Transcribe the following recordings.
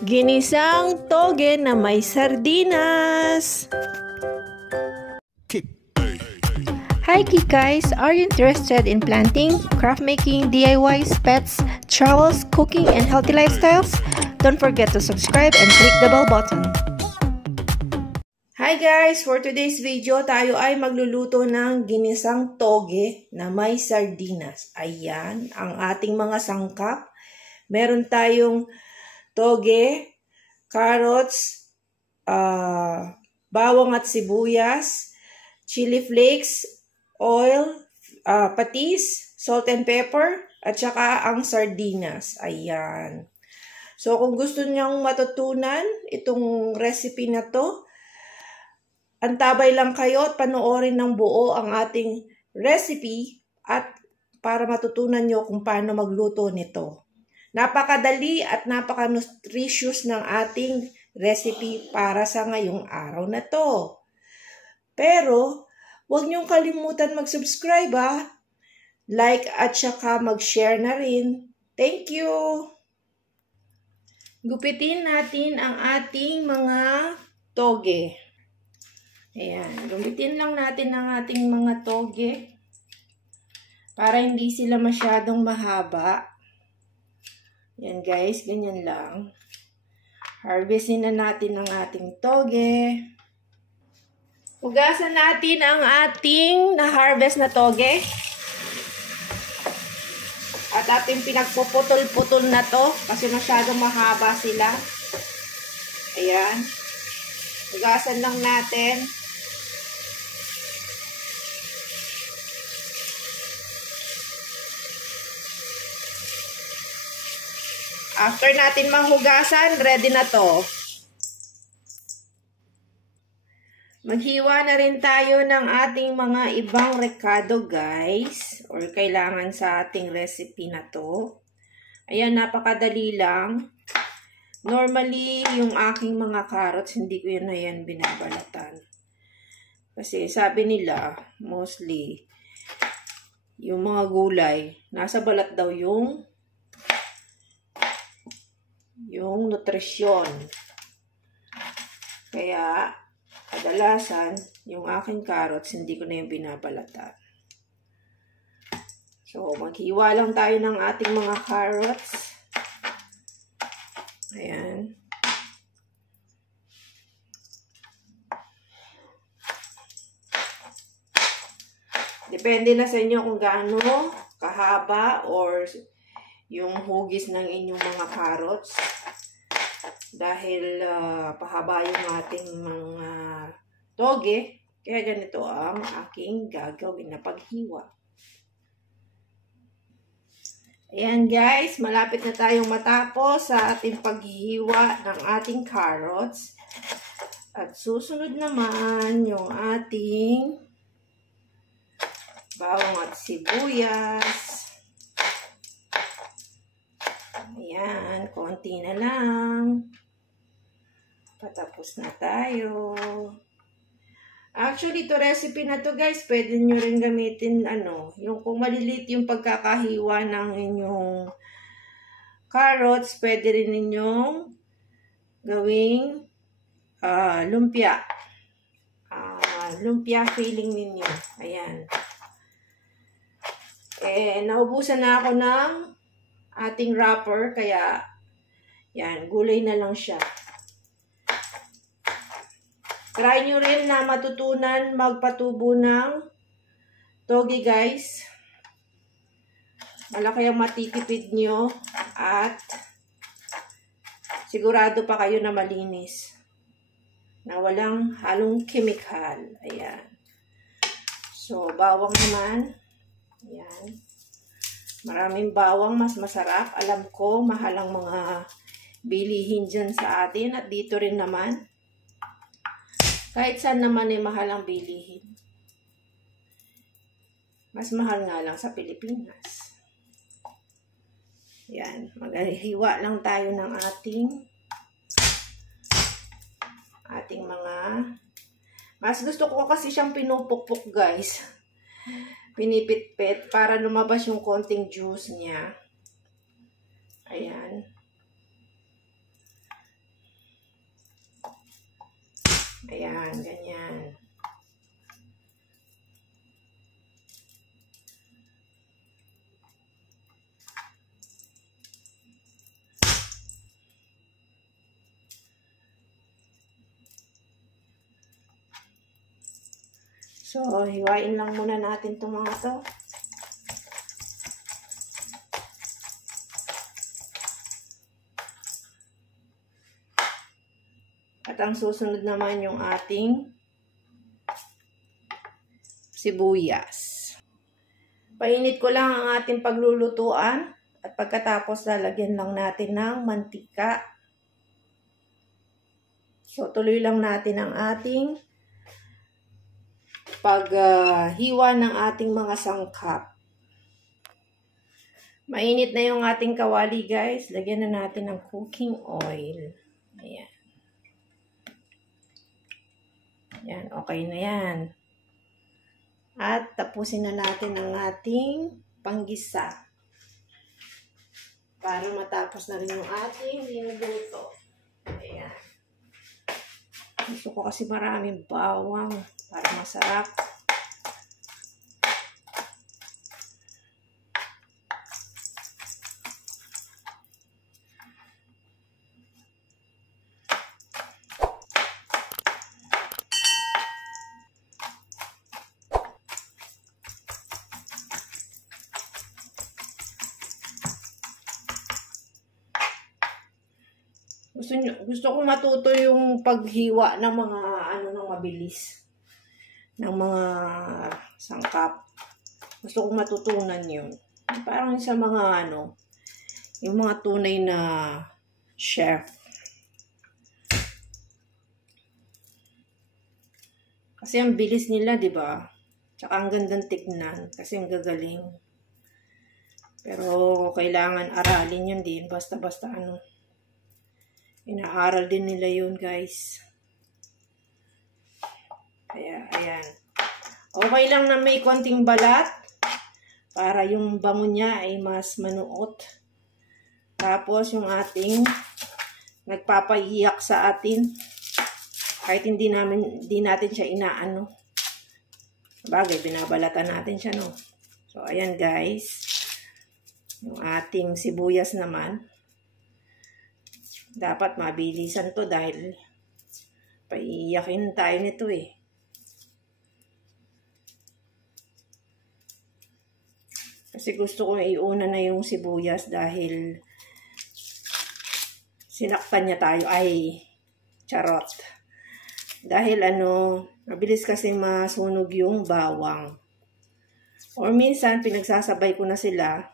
Ginisang toge na may sardinas. Hi guys, are you interested in planting, craft making, DIYs, pets, travels, cooking, and healthy lifestyles? Don't forget to subscribe and click the bell button. Hi guys, for today's video, tayo ay magluluto ng ginisang toge na may sardinas. Ayan, ang ating mga sangkap. Meron tayong toge, carrots, bawang at sibuyas, chili flakes, oil, patis, salt and pepper, at saka ang sardinas. Ayan. So, kung gusto niyong matutunan itong recipe na to, antabay lang kayo at panoorin ng buo ang ating recipe at para matutunan nyo kung paano magluto nito. Napakadali at napaka-nutritious ng ating recipe para sa ngayong araw na to. Pero, huwag niyong kalimutan mag-subscribe like at saka mag-share na rin. Thank you! Gupitin natin ang ating mga toge. Ayan, gupitin lang natin ang ating mga toge para hindi sila masyadong mahaba. Yan guys, ganyan lang. Harvestin na natin ang ating toge. Hugasan natin ang ating na-harvest na toge. At ating pinagpuputol-putol na to kasi masyadong mahaba sila. Ayan. Hugasan lang natin. After natin mahugasan, ready na to. Maghiwa na rin tayo ng ating mga ibang rekado, guys. Or kailangan sa ating recipe na to. Ayan, napakadali lang. Normally, yung aking mga carrots, hindi ko yun na yan binabalatan. Kasi sabi nila, mostly, yung mga gulay, nasa balat daw yung nutrisyon. Kaya, kadalasan, yung aking carrots, hindi ko na yung binabalatan. So, maghiwa lang tayo ng ating mga carrots. Ayan. Depende na sa inyo kung gaano kahaba or yung hugis ng inyong mga carrots. Dahil pahaba yung ating mga toge, kaya ganito ang aking gagawin na paghiwa. Ayan guys, malapit na tayong matapos sa ating paghiwa ng ating carrots. At susunod naman yung ating bawang at sibuyas. Ayan, konti na lang. Patapos na tayo. Actually, ito recipe na to guys, pwede nyo rin gamitin, yung kung malilit yung pagkakahiwa ng inyong carrots, pwede rin ninyong gawing lumpia. Lumpia filling ninyo. Ayan. Naubusan na ako ng ating wrapper, kaya yan, gulay na lang siya. Try nyo rin na matutunan magpatubo ng toge guys. Malaki ang matitipid nyo at sigurado pa kayo na malinis. Na walang halong chemical. Ayan. So, bawang naman. Ayan. Maraming bawang, mas masarap. Alam ko, mahal ang mga bilihin dyan sa atin. At dito rin naman. Kahit saan naman mahal ang bilihin. Mas mahal nga lang sa Pilipinas. Yan. Maghihiwa lang tayo ng ating mga... Mas gusto ko kasi siyang pinupukpok guys. Pinipit-pit para lumabas yung konting juice niya. Ayan. Ayan, ganyan. So, hiwain lang muna natin itong mga to. At ang susunod naman yung ating sibuyas. Painit ko lang ang ating paglulutuan at pagkatapos lalagyan lang natin ng mantika. So, tuloy lang natin ang ating paghiwa ng ating mga sangkap. Mainit na yung ating kawali, guys. Lagyan na natin ng cooking oil. Ayan. Yan, okay na yan. At tapusin na natin ang ating panggisa. Para matapos na rin yung ating linuluto. Ayan. Gusto ko kasi maraming bawang para masarap. Gusto ko matuto yung paghiwa ng mga ng mabilis. Ng mga sangkap. Gusto kong matutunan yun. Parang sa mga yung mga tunay na chef. Kasi ang bilis nila, 'di ba? Tsaka ang gandang tignan kasi ang gagaling. Pero kailangan aralin yun din. Basta-basta inaaral din nila yun, guys. Kaya, ayan. Okay lang na may konting balat para yung bango niya ay mas manuot. Tapos, yung ating nagpapaiyak sa atin kahit hindi natin siya inaano. Bagay, binabalatan natin siya, no? So, ayan, guys. Yung ating sibuyas naman. Dapat mabilisan to dahil paiyakin tayo nito eh. Kasi gusto ko iuna na yung sibuyas dahil sinaktan niya tayo. Ay, charot. Dahil mabilis kasi masunog yung bawang. Or minsan, pinagsasabay ko na sila.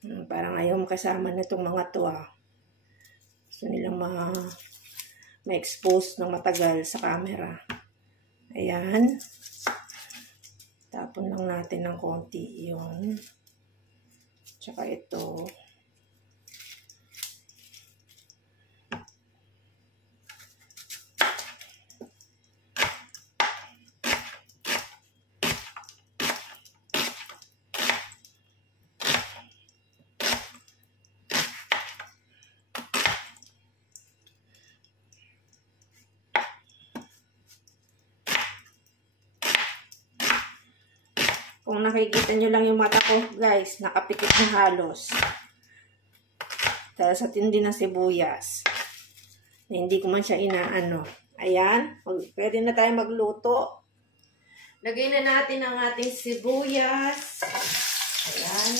Parang ayaw makasama na itong mga to Gusto nilang ma-expose ng matagal sa camera. Ayan. Tapon lang natin ng konti yun. Tsaka ito. Kung nakikita nyo lang yung mata ko, guys, nakapikit na halos. Dahil sa tindi ng sibuyas. Na hindi ko man siya inaano. Ayan, pwede na tayo magluto. Lagay na natin ang ating sibuyas. Ayan.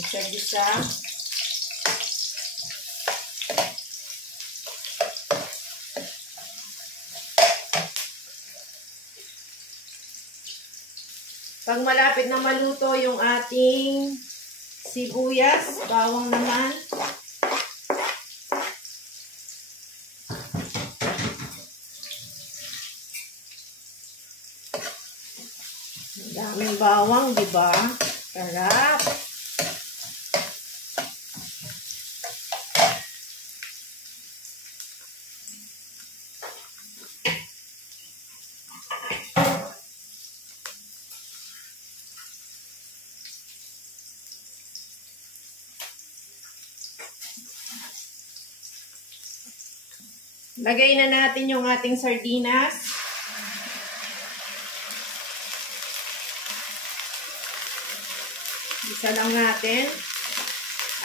Isa-isa. Pag malapit na maluto yung ating sibuyas, bawang naman. Ang daming bawang, di ba? Sarap. Lagay na natin yung ating sardinas. Isa lang natin.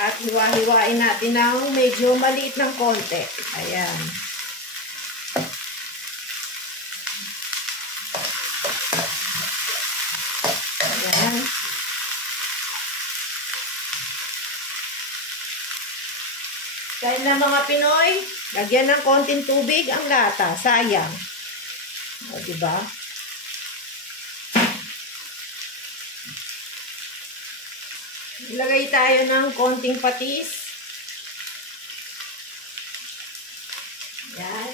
At hiwa-hiwain natin ng medyo maliit ng konti. Ayan. Ayan. Dahil na mga Pinoy, lagyan ng konting tubig ang lata. Sayang. O, diba? Ilagay tayo ng konting patis. Yan.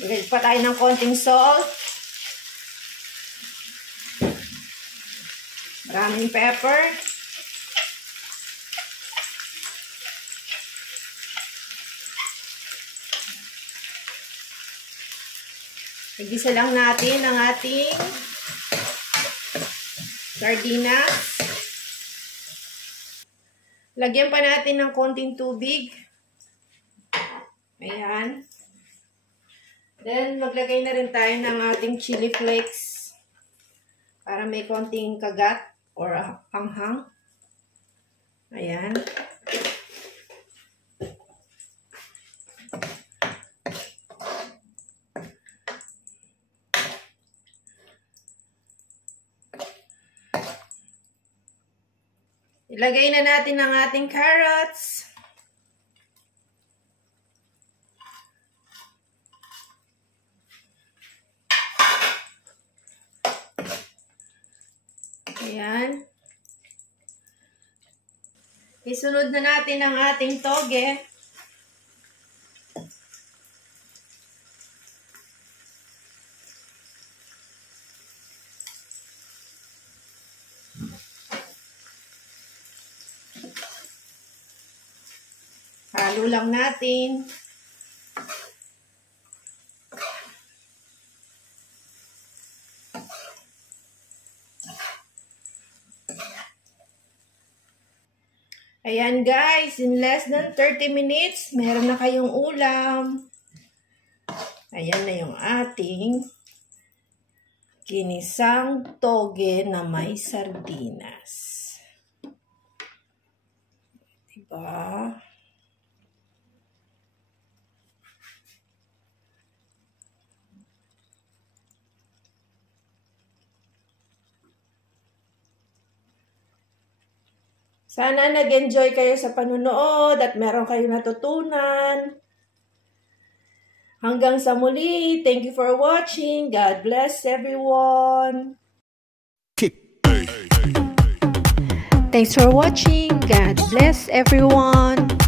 Ilagay pa tayo ng konting salt. Maraming pepper. Igisa lang natin ang ating sardinas. Lagyan pa natin ng konting tubig. Ayan. Then, maglagay na rin tayo ng ating chili flakes para may konting kagat or anghang. Ayan. Ilagay na natin ang ating carrots. Ayan. Isunod na natin ang ating toge. Halo lang natin. Ayan guys, in less than 30 minutes, meron na kayong ulam. Ayan na yung ating ginisang toge na may sardinas. Diba? Sana nag-enjoy kayo sa panunood at meron kayong natutunan. Hanggang sa muli, thank you for watching. God bless everyone. Thanks for watching. God bless everyone.